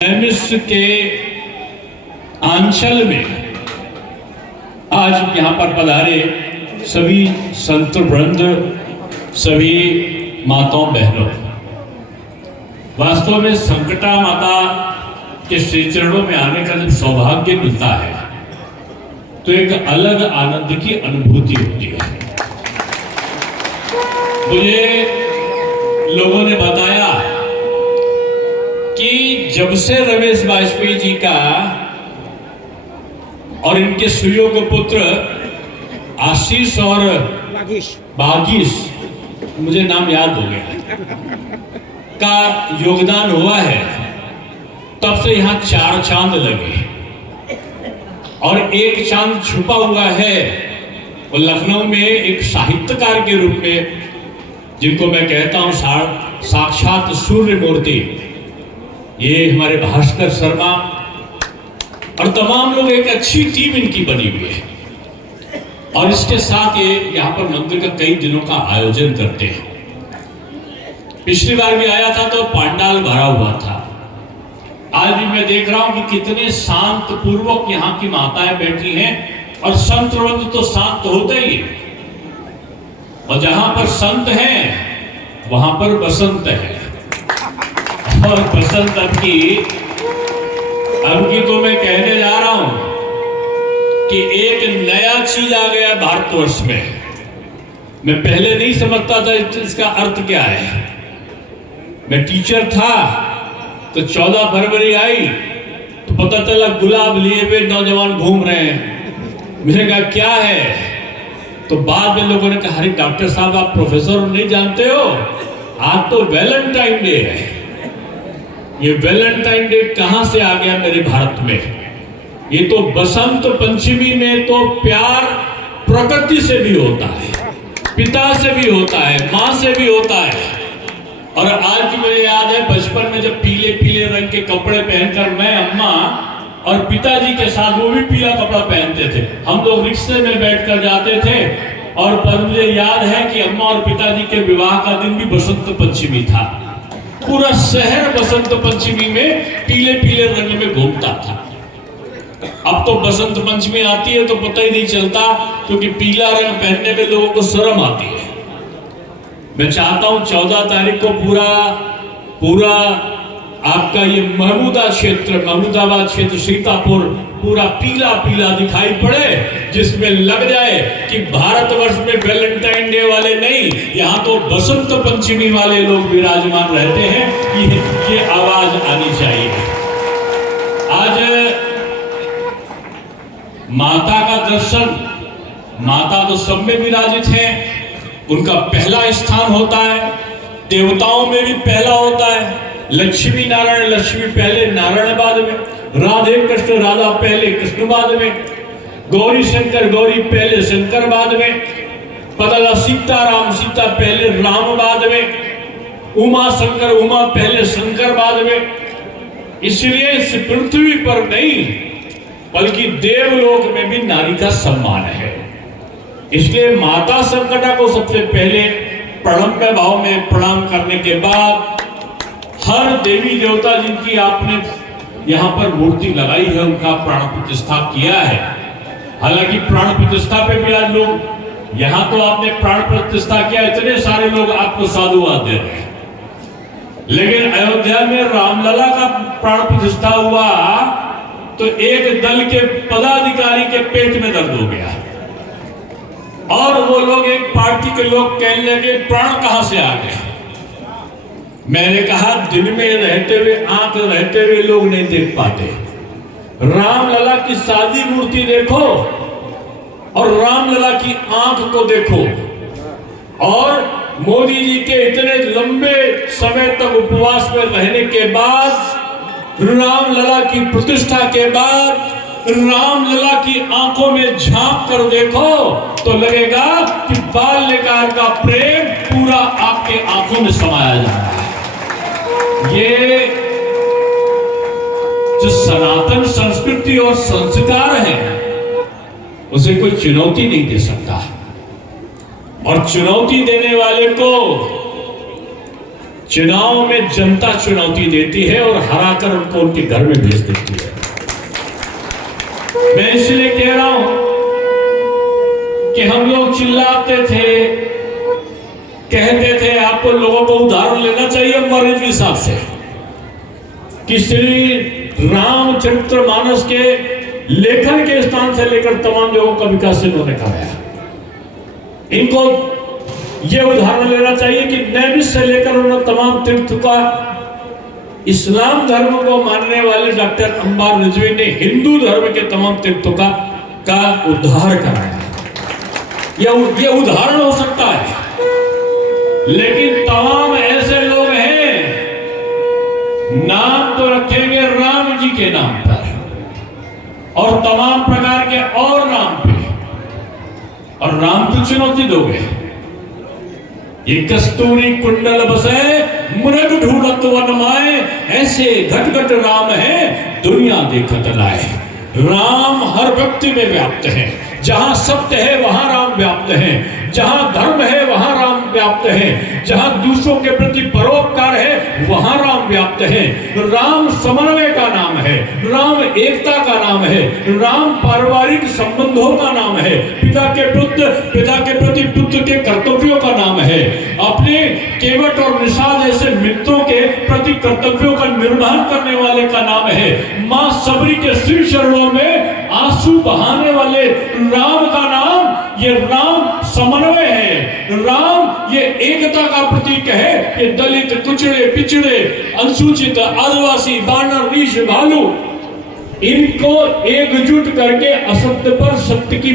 Amiss के आंचल में आज यहाँ पर पधारे सभी संत वृंद, सभी माताओं बहनों, वास्तव में संकटा माता के श्री चरणों में आने का जब सौभाग्य मिलता है तो एक अलग आनंद की अनुभूति होती है। मुझे लोगों ने बताया कि जब से रमेश वाजपेयी जी का और इनके सुयोग्य पुत्र आशीष और बागीश, मुझे नाम याद हो गया, का योगदान हुआ है, तब से यहाँ 4 चांद लगे और एक चांद छुपा हुआ है। वो लखनऊ में एक साहित्यकार के रूप में, जिनको मैं कहता हूँ साक्षात सूर्य मूर्ति, ये हमारे भास्कर शर्मा और तमाम लोग, एक अच्छी टीम इनकी बनी हुई है। और इसके साथ ये यहाँ पर मंदिर का कई दिनों का आयोजन करते हैं। पिछली बार भी आया था तो पंडाल भरा हुआ था। आज भी मैं देख रहा हूं कि कितने शांत पूर्वक यहाँ की माताएं बैठी हैं, और संत वृंद तो शांत होते ही है। और जहां पर संत हैं वहां पर बसंत है। और बसंत अब की तो मैं कहने जा रहा हूं कि एक नया चीज आ गया भारतवर्ष में। मैं पहले नहीं समझता था इसका अर्थ क्या है। मैं टीचर था तो 14 फरवरी आई तो पता चला गुलाब लिए हुए नौजवान घूम रहे हैं। मैंने कहा क्या है, तो बाद में लोगों ने कहा अरे डॉक्टर साहब आप प्रोफेसर नहीं जानते हो, आज तो वैलेंटाइन डे है। ये वैलेंटाइन डे कहां से आ गया मेरे भारत में? ये तो बसंत पंचमी में तो प्यार प्रकृति से भी होता है, पिता से भी होता है, माँ से भी होता है। और आज मुझे याद है बचपन में जब पीले पीले रंग के कपड़े पहनकर मैं, अम्मा और पिताजी के साथ, वो भी पीला कपड़ा पहनते थे, हम लोग रिक्शे में बैठकर जाते थे। और पर मुझे याद है कि अम्मा और पिताजी के विवाह का दिन भी बसंत पंचमी था। पूरा शहर बसंत पंचमी में पीले पीले रंग में घूमता था। अब तो बसंत पंचमी आती है तो पता ही नहीं चलता, क्योंकि पीला रंग पहनने में लोगों को शर्म आती है। मैं चाहता हूं 14 तारीख को पूरा आपका ये महमूदाबाद क्षेत्र, सीतापुर पूरा पीला पीला दिखाई पड़े, जिसमें लग जाए कि भारतवर्ष में वैलेंटाइन डे वाले नहीं, यहाँ तो बसंत पंचमी वाले लोग विराजमान रहते हैं। ये आवाज आनी चाहिए। आज माता का दर्शन, माता तो सब में विराजित है, उनका पहला स्थान होता है। देवताओं में भी पहला होता है। लक्ष्मी नारायण, लक्ष्मी पहले, नारायण बाद में, राधे कृष्ण, राधा पहले, कृष्ण बाद में, गौरी शंकर, गौरी पहले, शंकर बाद में, पता सीता राम, सीता पहले, राम बाद में, उमा शंकर, उमा पहले, शंकर बाद में। इसलिए इस पृथ्वी पर नहीं बल्कि देवलोक में भी नारी का सम्मान है। इसलिए माता संकटा को सबसे पहले प्रणम्य भाव में प्रणाम करने के बाद हर देवी देवता जिनकी आपने यहाँ पर मूर्ति लगाई है उनका प्राण प्रतिष्ठा किया है। हालांकि प्राण प्रतिष्ठा पे भी आज लोग, यहाँ तो आपने प्राण प्रतिष्ठा किया, इतने सारे लोग आपको साधुवाद दे रहे हैं, लेकिन अयोध्या में रामलला का प्राण प्रतिष्ठा हुआ तो एक दल के पदाधिकारी के पेट में दर्द हो गया, और वो लोग, एक पार्टी के लोग कहने लगे प्राण कहां से आ गए। मैंने कहा दिन में रहते हुए, आंख रहते हुए लोग नहीं देख पाते। रामलला की सादी मूर्ति देखो और रामलला की आंख को देखो, और मोदी जी के इतने लंबे समय तक उपवास में रहने के बाद, रामलला की प्रतिष्ठा के बाद, रामलला की आंखों में झांक कर देखो तो लगेगा कि बाल्यकाल का प्रेम पूरा आपके आंखों में समाया जा रहा है। ये जो सनातन संस्कृति और संस्कार है उसे कोई चुनौती नहीं दे सकता, और चुनौती देने वाले को चुनाव में जनता चुनौती देती है और हराकर उनको उनके घर में भेज देती है। मैं इसलिए कह रहा हूं कि हम लोग चिल्लाते थे, कहते थे, आपको लोगों को उदाहरण लेना चाहिए मरीज के हिसाब से कि श्री रामचरितमानस के लेखन के स्थान से लेकर तमाम जगहों का विकास इन्होंने कराया। इनको यह उदाहरण लेना चाहिए कि नैमिष से लेकर उन्होंने तमाम तीर्थ का, इस्लाम धर्म को मानने वाले डॉक्टर अंबार रिजवी ने हिंदू धर्म के तमाम तीर्थों का उद्धार कराया। यह उदाहरण हो सकता है, लेकिन तमाम ऐसे लोग हैं, नाम तो रखेंगे राम जी के नाम पर और तमाम प्रकार के और नाम पे, और राम को चुनौती दोगे। ये कस्तूरी कुंडल बसे मृग ढूंढत वन माए, ऐसे घट घट राम है दुनिया देखत लाए। राम हर व्यक्ति में व्याप्त है, जहां सत्य है वहां राम व्याप्त है, जहां धर्म है वहां राम व्याप्त है, जहां दूसरों के प्रति परोपकार है वहां राम व्याप्त है। राम समन्वय का नाम है, राम एकता का नाम है, राम पारिवारिक संबंधों का नाम है, पिता के प्रति पुत्र के कर्तव्यों का नाम है, अपने केवट और निषाद जैसे मित्रों के प्रति कर्तव्यों का निर्वहन करने वाले का नाम है। मां सबरी के श्री चरणों में आंसू बहाने वाले राम का नाम, ये राम समन्वय है, राम ये एकता का प्रतीक है। ये दलित, कुचड़े, पिछड़े, अनुसूचित, आदिवासी, बानर, रीछ, भालू, इनको एकजुट करके असत्य पर सत्य की